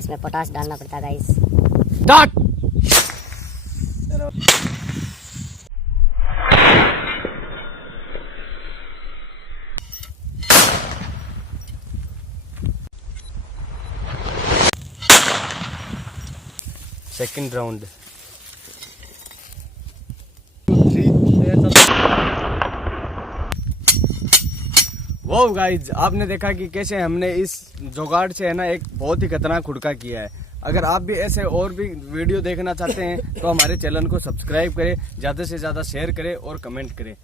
इसमें पोटाश डालना पड़ता है गाइस। स्टार्ट। Second round. वो गाइज आपने देखा कि कैसे हमने इस जुगाड़ से है ना एक बहुत ही खतरनाक हुड़का किया है। अगर आप भी ऐसे और भी वीडियो देखना चाहते हैं तो हमारे चैनल को सब्सक्राइब करें, ज्यादा से ज्यादा शेयर करें और कमेंट करें।